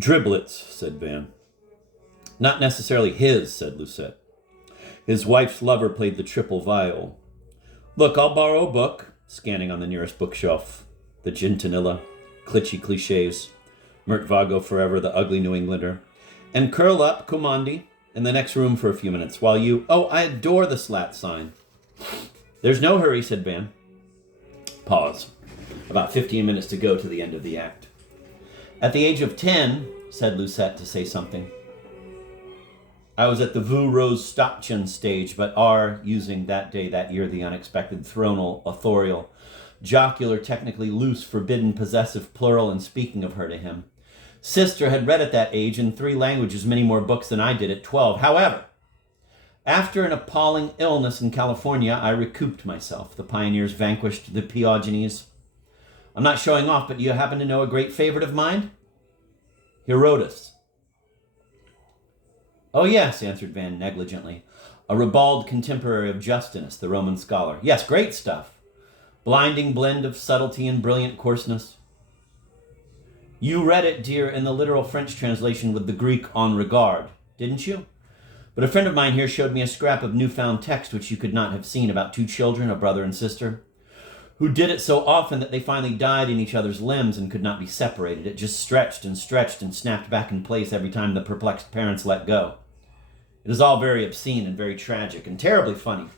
Driblets, said Van. Not necessarily his, said Lucette. His wife's lover played the triple viol. Look, I'll borrow a book, scanning on the nearest bookshelf. The Gentanilla, Klitschy cliches, Mert Vago Forever, the ugly New Englander, and curl up, Kumandi, in the next room for a few minutes while you... Oh, I adore the slat sign. There's no hurry, said Van. Pause. About 15 minutes to go to the end of the act. At the age of 10, said Lucette to say something. I was at the Vu Rose Stopchen stage, but R using that day, that year, the unexpected thronal, authorial, jocular, technically loose, forbidden, possessive, plural, and speaking of her to him. Sister had read at that age in 3 languages many more books than I did at 12. However, after an appalling illness in California, I recouped myself. The pioneers vanquished the Pyogenes. I'm not showing off, but do you happen to know a great favorite of mine? Herodotus. Oh, yes, answered Van negligently. A ribald contemporary of Justinus, the Roman scholar. Yes, great stuff. Blinding blend of subtlety and brilliant coarseness. You read it, dear, in the literal French translation with the Greek en regard, didn't you? But a friend of mine here showed me a scrap of newfound text which you could not have seen about 2 children, a brother and sister, who did it so often that they finally died in each other's limbs and could not be separated. It just stretched and snapped back in place every time the perplexed parents let go. It is all very obscene and very tragic and terribly funny.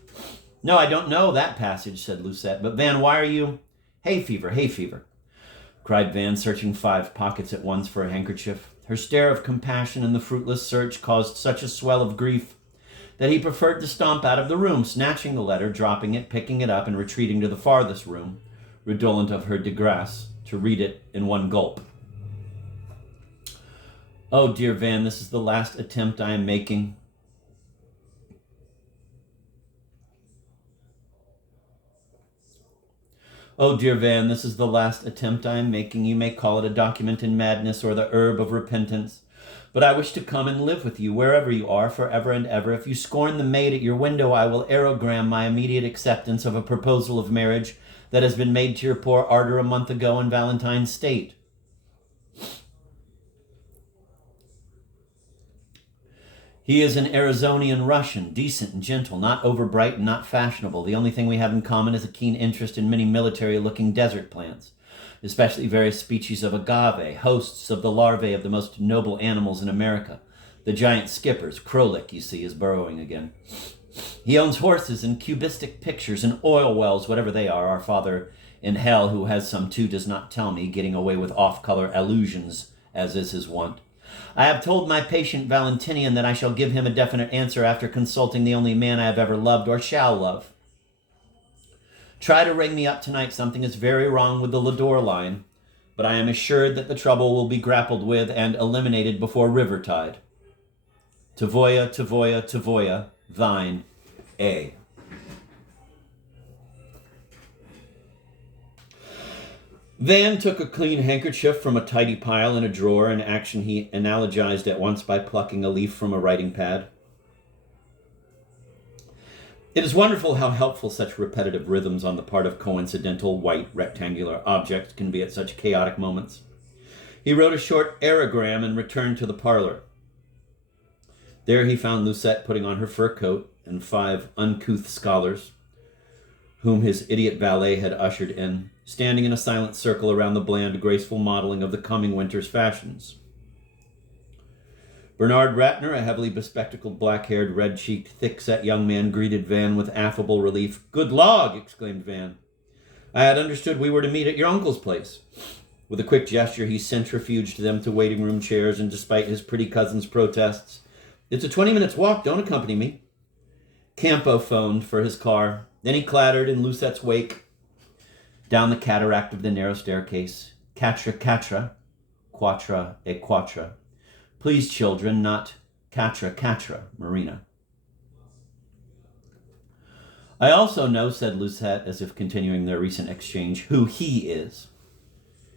No, I don't know that passage, said Lucette. But Van, why are you... Hay fever, cried Van, searching 5 pockets at once for a handkerchief. Her stare of compassion in the fruitless search caused such a swell of grief that he preferred to stomp out of the room, snatching the letter, dropping it, picking it up, and retreating to the farthest room, redolent of her disgrace, to read it in one gulp. Oh, dear Van, this is the last attempt I am making. Oh, dear Van, this is the last attempt I am making. You may call it a document in madness or the herb of repentance. But I wish to come and live with you, wherever you are, forever and ever. If you scorn the maid at your window, I will aerogram my immediate acceptance of a proposal of marriage that has been made to your poor ardor a month ago in Valentine's state. He is an Arizonian Russian, decent and gentle, not overbright and not fashionable. The only thing we have in common is a keen interest in many military-looking desert plants, especially various species of agave, hosts of the larvae of the most noble animals in America. The giant skippers, Krolik, you see, is burrowing again. He owns horses and cubistic pictures and oil wells, whatever they are. Our father in hell, who has some too, does not tell me, getting away with off-color allusions, as is his wont. I have told my patient Valentinian that I shall give him a definite answer after consulting the only man I have ever loved or shall love. Try to ring me up tonight. Something is very wrong with the Lador line, but I am assured that the trouble will be grappled with and eliminated before rivertide. Tavoya, Tavoya, Tavoya, thine, A. Van took a clean handkerchief from a tidy pile in a drawer, an action he analogized at once by plucking a leaf from a writing pad. It is wonderful how helpful such repetitive rhythms on the part of coincidental, white, rectangular objects can be at such chaotic moments. He wrote a short aerogram and returned to the parlor. There he found Lucette putting on her fur coat and 5 uncouth scholars, whom his idiot valet had ushered in, standing in a silent circle around the bland, graceful modeling of the coming winter's fashions. Bernard Ratner, a heavily bespectacled, black-haired, red-cheeked, thick-set young man, greeted Van with affable relief. "Good log!" exclaimed Van. "I had understood we were to meet at your uncle's place." With a quick gesture, he centrifuged them to waiting-room chairs, and despite his pretty cousin's protests, "It's a 20-minute walk, don't accompany me." Campo phoned for his car. Then he clattered in Lucette's wake down the cataract of the narrow staircase. Quatre, quatre, quatre et quatre. Please, children, not quatre, quatre, Marina. I also know, said Lucette, as if continuing their recent exchange, who he is.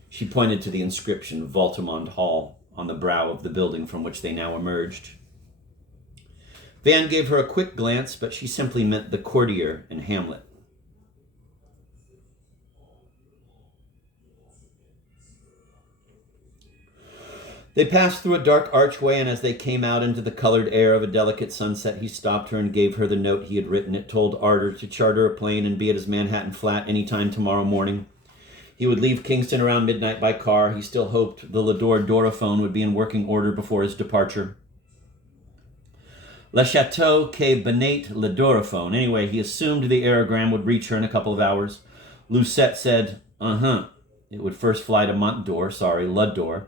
She pointed to the inscription, Voltimand Hall, on the brow of the building from which they now emerged. Van gave her a quick glance, but she simply meant the courtier in Hamlet. They passed through a dark archway, and as they came out into the colored air of a delicate sunset, he stopped her and gave her the note he had written. It told Arter to charter a plane and be at his Manhattan flat any time tomorrow morning. He would leave Kingston around midnight by car. He still hoped the Lador Dorophone would be in working order before his departure. Le Chateau que Benate le Dorophone. Anyway, he assumed the aerogram would reach her in a couple of hours. Lucette said, It would first fly to Lador,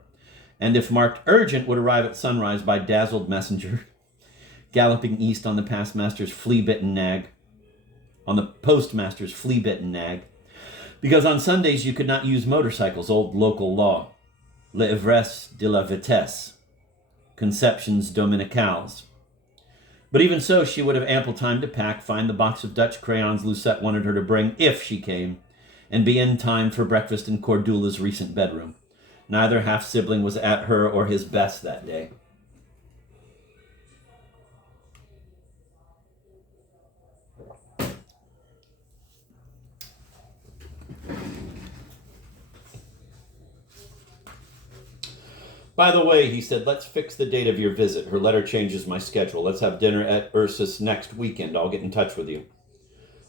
and if marked urgent, would arrive at sunrise by dazzled messenger, galloping east on the postmaster's flea-bitten nag. Because on Sundays you could not use motorcycles, old local law. L'ivresse de la vitesse. Conceptions dominicales. But even so, she would have ample time to pack, find the box of Dutch crayons Lucette wanted her to bring, if she came, and be in time for breakfast in Cordula's recent bedroom. Neither half-sibling was at her or his best that day. By the way, he said, let's fix the date of your visit. Her letter changes my schedule. Let's have dinner at Ursus next weekend. I'll get in touch with you.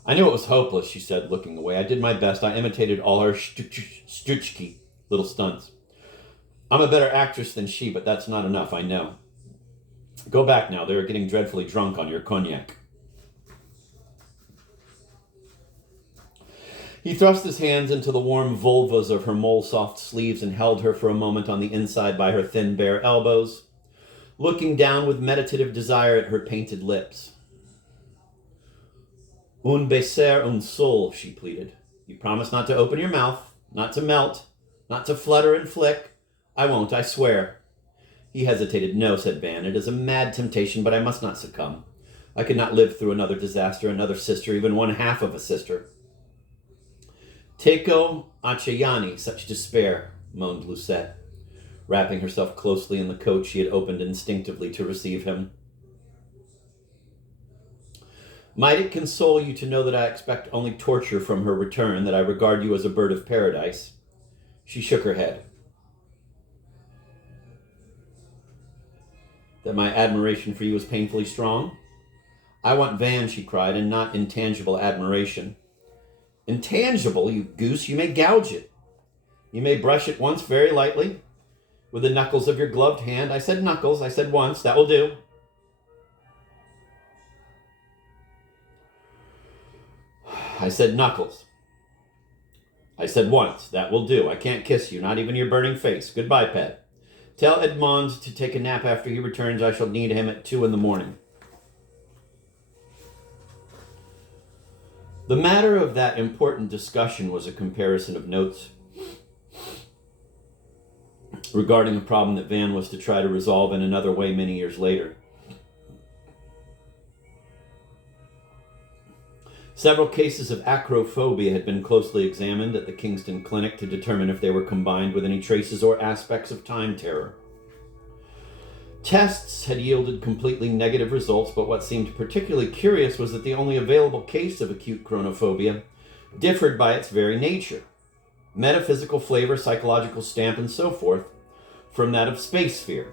I knew it was hopeless, she said, looking away. I did my best. I imitated all her stuchki, little stunts. I'm a better actress than she, but that's not enough, I know. Go back now. They're getting dreadfully drunk on your cognac. He thrust his hands into the warm vulvas of her mole-soft sleeves and held her for a moment on the inside by her thin, bare elbows, looking down with meditative desire at her painted lips. Un baiser, un sol, she pleaded. You promise not to open your mouth, not to melt, not to flutter and flick. I won't, I swear. He hesitated. No, said Van. It is a mad temptation, but I must not succumb. I could not live through another disaster, another sister, even one half of a sister. Teco Achayani, such despair, moaned Lucette, wrapping herself closely in the coat she had opened instinctively to receive him. Might it console you to know that I expect only torture from her return, that I regard you as a bird of paradise? She shook her head. That my admiration for you is painfully strong? I want Van, she cried, and not intangible admiration. Intangible, you goose, you may gouge it. You may brush it once very lightly with the knuckles of your gloved hand. I said knuckles, I said once, that will do. I said knuckles. I said once, that will do. I can't kiss you, not even your burning face. Goodbye, pet. Tell Edmond to take a nap after he returns. I shall need him at 2 a.m. The matter of that important discussion was a comparison of notes regarding a problem that Van was to try to resolve in another way many years later. Several cases of acrophobia had been closely examined at the Kingston Clinic to determine if they were combined with any traces or aspects of time terror. Tests had yielded completely negative results, but what seemed particularly curious was that the only available case of acute chronophobia differed by its very nature, metaphysical flavor, psychological stamp, and so forth, from that of space fear.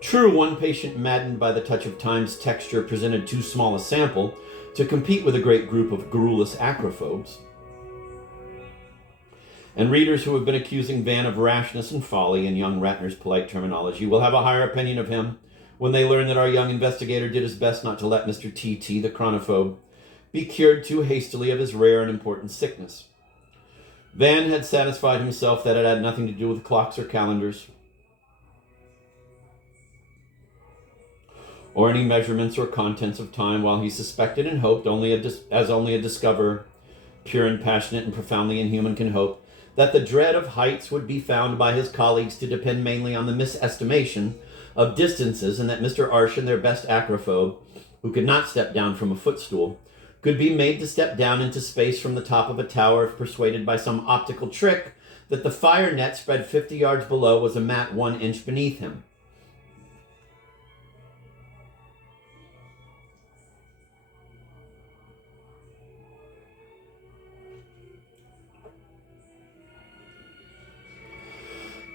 True, one patient maddened by the touch of time's texture presented too small a sample to compete with a great group of garrulous acrophobes. And readers who have been accusing Van of rashness and folly, in young Ratner's polite terminology, will have a higher opinion of him when they learn that our young investigator did his best not to let Mr. T.T., the chronophobe, be cured too hastily of his rare and important sickness. Van had satisfied himself that it had nothing to do with clocks or calendars, or any measurements or contents of time, while he suspected and hoped, only a discoverer, pure and passionate and profoundly inhuman can hope, that the dread of heights would be found by his colleagues to depend mainly on the misestimation of distances, and that Mr. Arshen, their best acrophobe, who could not step down from a footstool, could be made to step down into space from the top of a tower if persuaded by some optical trick that the fire net spread 50 yards below was a mat 1 inch beneath him.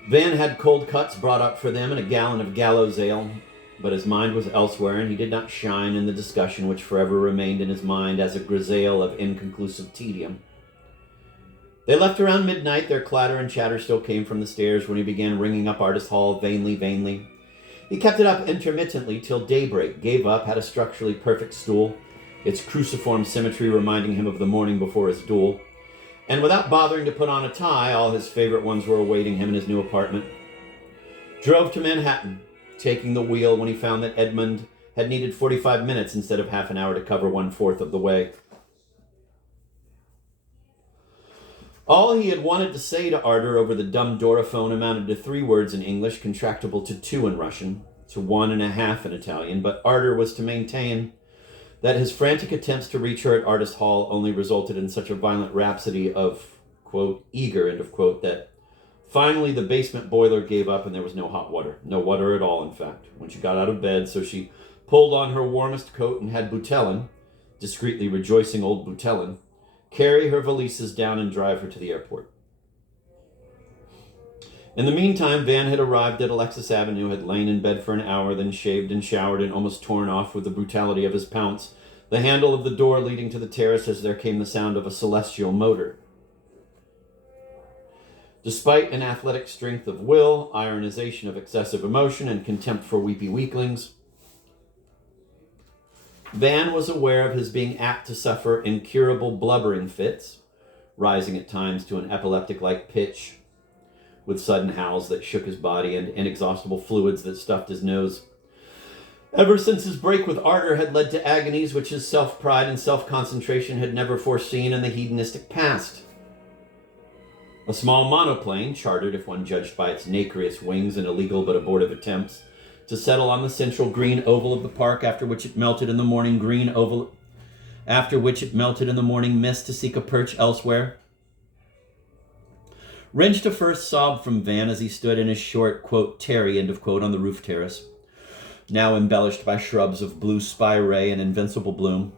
Van had cold cuts brought up for them and a gallon of gallows ale, but his mind was elsewhere, and he did not shine in the discussion which forever remained in his mind as a grisaille of inconclusive tedium. They left around midnight. Their clatter and chatter still came from the stairs when he began ringing up Artist Hall vainly. He kept it up intermittently till daybreak, gave up, had a structurally perfect stool, its cruciform symmetry reminding him of the morning before his duel, and without bothering to put on a tie, all his favorite ones were awaiting him in his new apartment. Drove to Manhattan, taking the wheel when he found that Edmund had needed 45 minutes instead of half an hour to cover 1/4 of the way. All he had wanted to say to Arter over the dumb Doraphone amounted to 3 words in English, contractible to 2 in Russian, to 1.5 in Italian, but Arter was to maintain that his frantic attempts to reach her at Artist Hall only resulted in such a violent rhapsody of, quote, eager, end of quote, that finally the basement boiler gave up and there was no hot water. No water at all, in fact, when she got out of bed, so she pulled on her warmest coat and had Butellin, discreetly rejoicing old Butellin, carry her valises down and drive her to the airport. In the meantime, Van had arrived at Alexis Avenue, had lain in bed for an hour, then shaved and showered and almost torn off with the brutality of his pounce the handle of the door leading to the terrace as there came the sound of a celestial motor. Despite an athletic strength of will, ironization of excessive emotion, and contempt for weepy weaklings, Van was aware of his being apt to suffer incurable blubbering fits, rising at times to an epileptic-like pitch, with sudden howls that shook his body and inexhaustible fluids that stuffed his nose. Ever since his break with Arter had led to agonies which his self-pride and self-concentration had never foreseen in the hedonistic past. A small monoplane, chartered if one judged by its nacreous wings and illegal but abortive attempts to settle on the central green oval of the park, after which it melted in the morning mist to seek a perch elsewhere, wrenched a first sob from Van as he stood in his short, quote, terry, end of quote, on the roof terrace, now embellished by shrubs of blue spy ray and invincible bloom.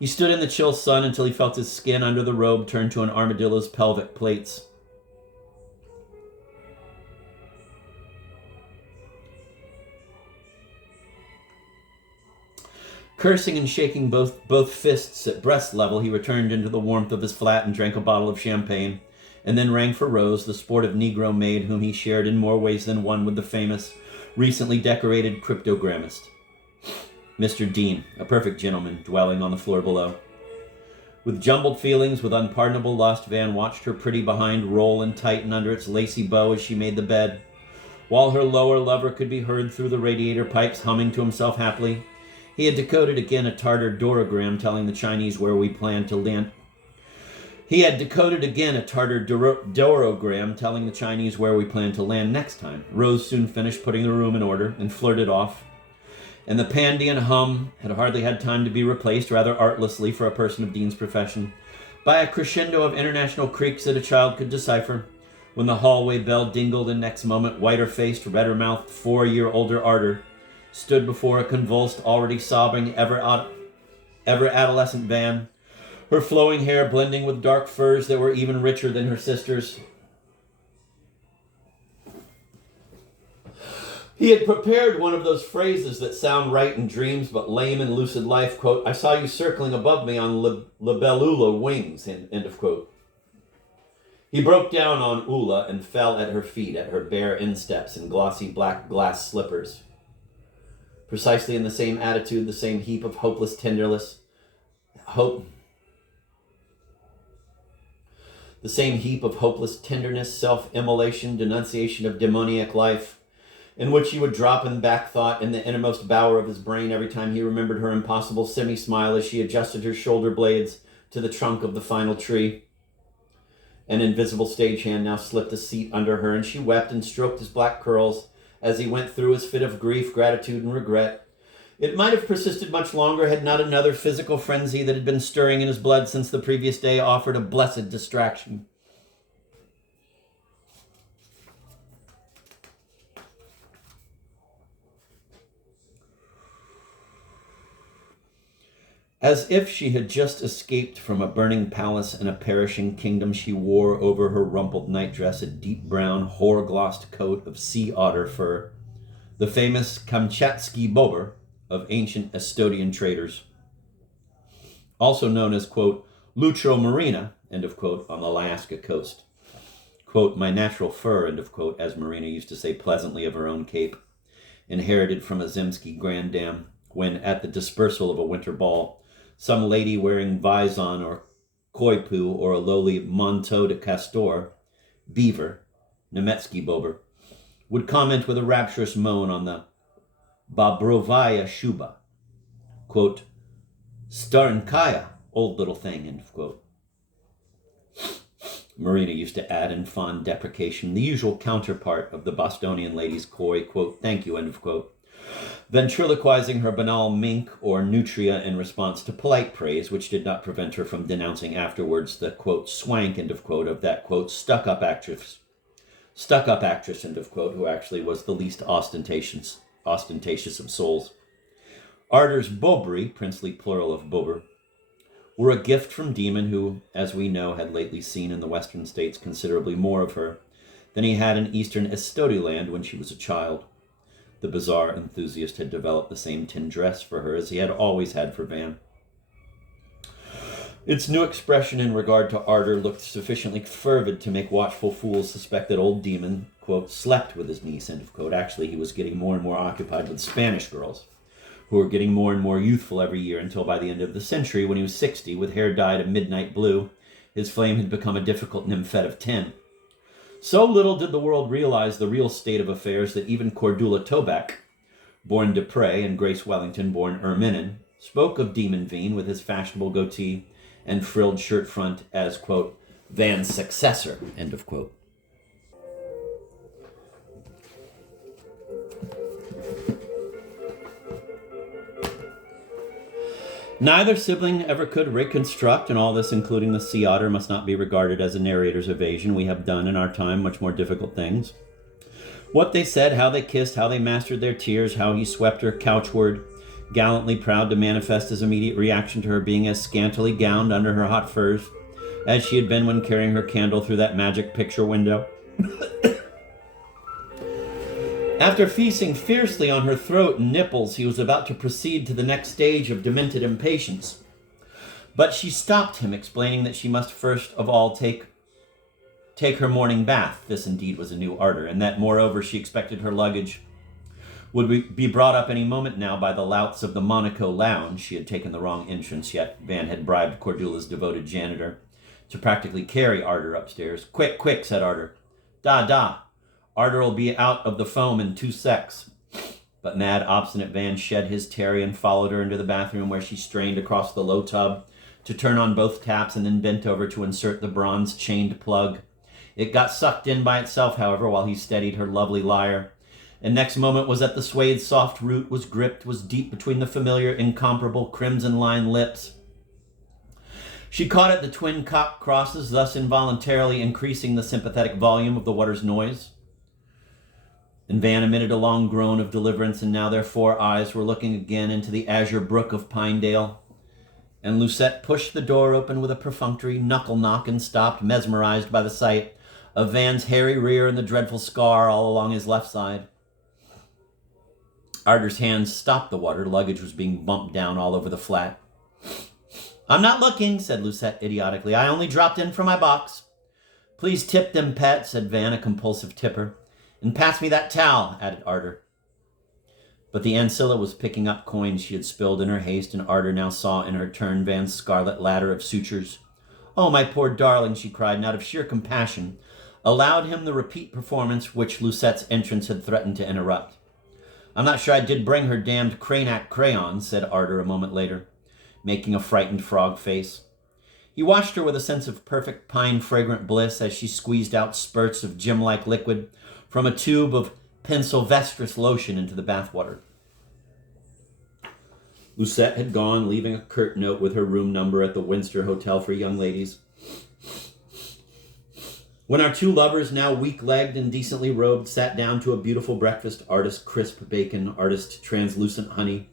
He stood in the chill sun until he felt his skin under the robe turn to an armadillo's pelvic plates. Cursing and shaking both fists at breast level, he returned into the warmth of his flat and drank a bottle of champagne, and then rang for Rose, the sportive Negro maid whom he shared in more ways than one with the famous, recently decorated cryptogrammist, Mr. Dean, a perfect gentleman, dwelling on the floor below. With jumbled feelings, with unpardonable lust, Van watched her pretty behind roll and tighten under its lacy bow as she made the bed, while her lower lover could be heard through the radiator pipes humming to himself happily. He had decoded again a Tartar dorogram telling the Chinese where we planned to land. Next time. Rose soon finished putting the room in order and flirted off, and the Pandean hum had hardly had time to be replaced, rather artlessly for a person of Dean's profession, by a crescendo of international creaks that a child could decipher, when the hallway bell dingled, and next moment whiter-faced, redder-mouthed 4-year-older Arter stood before a convulsed, already sobbing, ever adolescent Van, her flowing hair blending with dark furs that were even richer than her sister's. He had prepared one of those phrases that sound right in dreams but lame in lucid life, quote, "I saw you circling above me on libellula wings," end of quote. He broke down on Ulla and fell at her feet, at her bare insteps and glossy black glass slippers. Precisely in the same attitude, the same heap of hopeless tenderness, self-immolation, denunciation of demoniac life, in which he would drop in back thought in the innermost bower of his brain every time he remembered her impossible semi-smile as she adjusted her shoulder blades to the trunk of the final tree. An invisible stagehand now slipped a seat under her, and she wept and stroked his black curls as he went through his fit of grief, gratitude, and regret. It might have persisted much longer had not another physical frenzy that had been stirring in his blood since the previous day offered a blessed distraction. As if she had just escaped from a burning palace and a perishing kingdom, she wore over her rumpled nightdress a deep brown, hoar-glossed coat of sea otter fur, the famous Kamchatsky bober of ancient Estonian traders, also known as, quote, Lutro Marina, end of quote, on the Alaska coast. Quote, my natural fur, end of quote, as Marina used to say pleasantly of her own cape, inherited from a Zemsky grandam, when at the dispersal of a winter ball, some lady wearing vizon or koipu or a lowly manteau de castor, beaver, Nemetsky bober, would comment with a rapturous moan on the Babrovaya Shuba, quote, Starnkaya, old little thing, end of quote. Marina used to add in fond deprecation, the usual counterpart of the Bostonian lady's coy, quote, thank you, end of quote, ventriloquizing her banal mink or nutria in response to polite praise, which did not prevent her from denouncing afterwards the, quote, swank, end of quote, of that, quote, stuck-up actress, end of quote, who actually was the least ostentatious of souls. Ardor's Bobry, princely plural of Bober, were a gift from Demon, who, as we know, had lately seen in the western states considerably more of her than he had in eastern Estodiland when she was a child. The bizarre enthusiast had developed the same tin dress for her as he had always had for Van. Its new expression in regard to Ardor looked sufficiently fervid to make watchful fools suspect that old Demon, quote, slept with his niece, end of quote. Actually, he was getting more and more occupied with Spanish girls, who were getting more and more youthful every year until by the end of the century, when he was 60, with hair dyed a midnight blue, his flame had become a difficult nymphette of 10. So little did the world realize the real state of affairs that even Cordula Toback, born Dupre, and Grace Wellington, born Erminin, spoke of Demon Veen with his fashionable goatee and frilled shirt front as, quote, Van's successor, end of quote. Neither sibling ever could reconstruct, and all this, including the sea otter, must not be regarded as a narrator's evasion. We have done in our time much more difficult things. What they said, how they kissed, how they mastered their tears, how he swept her couchward, gallantly proud to manifest his immediate reaction to her being as scantily gowned under her hot furs as she had been when carrying her candle through that magic picture window. After feasting fiercely on her throat and nipples, he was about to proceed to the next stage of demented impatience. But she stopped him, explaining that she must first of all take her morning bath. This indeed was a new ardor, and that, moreover, she expected her luggage would be brought up any moment now by the louts of the Monaco lounge. She had taken the wrong entrance, yet Van had bribed Cordula's devoted janitor to practically carry Ardor upstairs. Quick, quick, said Ardor. Da. Ardor'll be out of the foam in 2 secs. But mad, obstinate Van shed his terry and followed her into the bathroom, where she strained across the low tub to turn on both taps and then bent over to insert the bronze chained plug. It got sucked in by itself, however, while he steadied her lovely lyre. And next moment was that the suede soft root was gripped, was deep between the familiar, incomparable crimson-lined lips. She caught at the twin cock crosses, thus involuntarily increasing the sympathetic volume of the water's noise. And Van emitted a long groan of deliverance, and now their 4 eyes were looking again into the azure brook of Pinedale. And Lucette pushed the door open with a perfunctory knuckle knock and stopped, mesmerized by the sight of Van's hairy rear and the dreadful scar all along his left side. Ardor's hands stopped the water. Luggage was being bumped down all over the flat. I'm not looking, said Lucette idiotically. I only dropped in for my box. Please tip them, pet, said Van, a compulsive tipper. And pass me that towel, added Ardor. But the Ancilla was picking up coins she had spilled in her haste, and Ardor now saw in her turn Van's scarlet ladder of sutures. Oh, my poor darling, she cried, and out of sheer compassion allowed him the repeat performance which Lucette's entrance had threatened to interrupt. I'm not sure I did bring her damned Cranac crayons, said Ardor a moment later, making a frightened frog face. He watched her with a sense of perfect pine-fragrant bliss as she squeezed out spurts of gem-like liquid from a tube of Pensylvestris lotion into the bathwater. Lucette had gone, leaving a curt note with her room number at the Windsor Hotel for Young Ladies. When our 2 lovers, now weak-legged and decently robed, sat down to a beautiful breakfast, artist crisp bacon, artist translucent honey,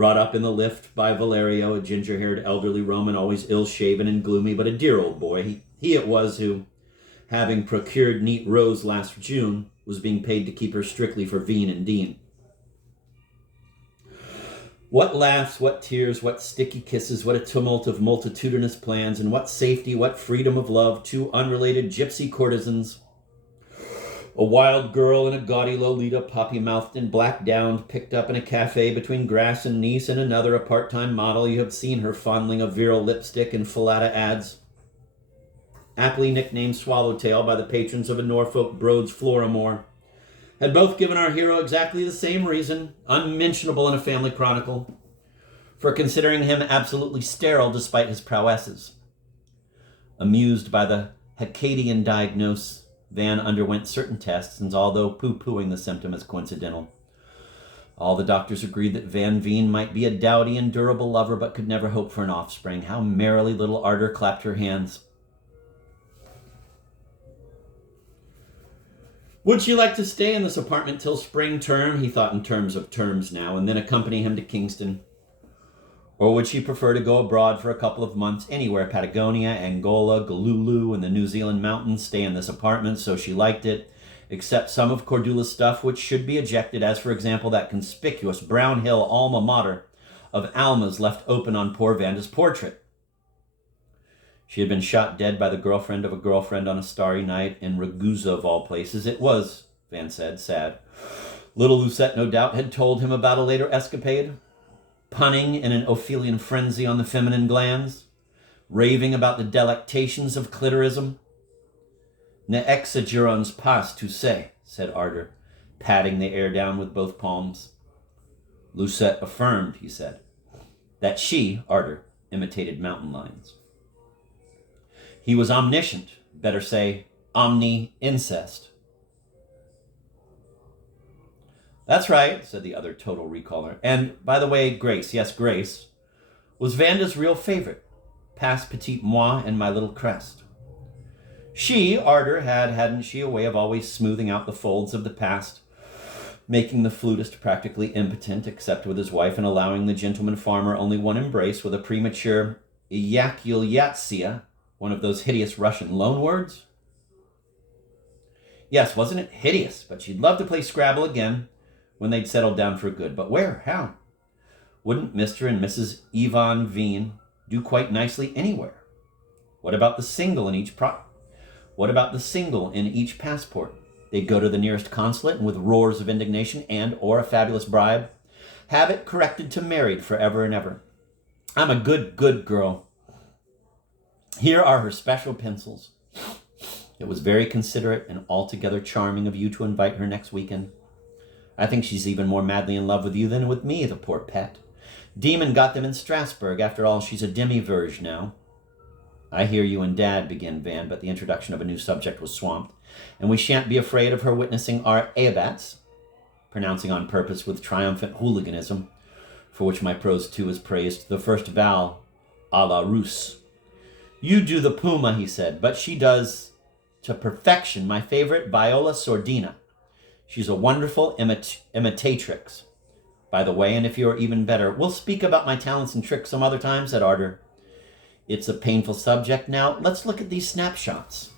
Brought up in the lift by Valerio, a ginger-haired elderly Roman, always ill-shaven and gloomy, but a dear old boy. He it was who, having procured neat Rose last June, was being paid to keep her strictly for Veen and Dean. What laughs, what tears, what sticky kisses, what a tumult of multitudinous plans, and what safety, what freedom of love, two unrelated gypsy courtesans. A wild girl and a gaudy Lolita, poppy-mouthed and black-downed, picked up in a cafe between Grass and Nice, and another, a part-time model. You have seen her fondling a virile lipstick in Falada ads. Aptly nicknamed Swallowtail by the patrons of a Norfolk Broads Florimore, had both given our hero exactly the same reason, unmentionable in a family chronicle, for considering him absolutely sterile despite his prowesses. Amused by the Hecadian diagnose, Van underwent certain tests, and although poo-pooing the symptom as coincidental, all the doctors agreed that Van Veen might be a dowdy and durable lover, but could never hope for an offspring. How merrily little Ardor clapped her hands. Would she like to stay in this apartment till spring term? He thought in terms of terms now, and then accompany him to Kingston. Or would she prefer to go abroad for a couple of months, anywhere, Patagonia, Angola, Galulu, and the New Zealand mountains, stay in this apartment, so she liked it, except some of Cordula's stuff which should be ejected, as for example that conspicuous Brown Hill alma mater of Alma's left open on poor Vanda's portrait. She had been shot dead by the girlfriend of a girlfriend on a starry night in Ragusa, of all places. It was, Van said, sad. Little Lucette, no doubt, had told him about a later escapade, punning in an Ophelian frenzy on the feminine glands, raving about the delectations of clitorism. Ne exagerons pas, tu sais, said Ardor, patting the air down with both palms. Lucette affirmed, he said, that she, Ardor, imitated mountain lions. He was omniscient, better say, omni-incest. That's right, said the other total recaller. And, by the way, Grace, yes, Grace, was Vanda's real favorite, past Petite Moi and My Little Crest. She, Ardor, hadn't she, a way of always smoothing out the folds of the past, making the flutist practically impotent, except with his wife, and allowing the gentleman farmer only one embrace with a premature ejaculatsia, one of those hideous Russian loanwords? Yes, wasn't it hideous? But she'd love to play Scrabble again when they'd settled down for good. But where? How? Wouldn't Mr. and Mrs. Ivan Veen do quite nicely anywhere? What about the single in each passport? They'd go to the nearest consulate and with roars of indignation and or a fabulous bribe, have it corrected to married forever and ever. I'm a good girl. Here are her special pencils. It was very considerate and altogether charming of you to invite her next weekend. I think she's even more madly in love with you than with me, the poor pet. Demon got them in Strasbourg. After all, she's a demi-verge now. I hear you and Dad, began Van, but the introduction of a new subject was swamped. And we shan't be afraid of her witnessing our Eabats, pronouncing on purpose with triumphant hooliganism, for which my prose too is praised, the first vowel a la Russe. You do the Puma, he said, but she does to perfection my favorite Viola Sordina. She's a wonderful imitatrix. By the way, and if you're even better, we'll speak about my talents and tricks some other time, said Ardor. It's a painful subject now. Let's look at these snapshots.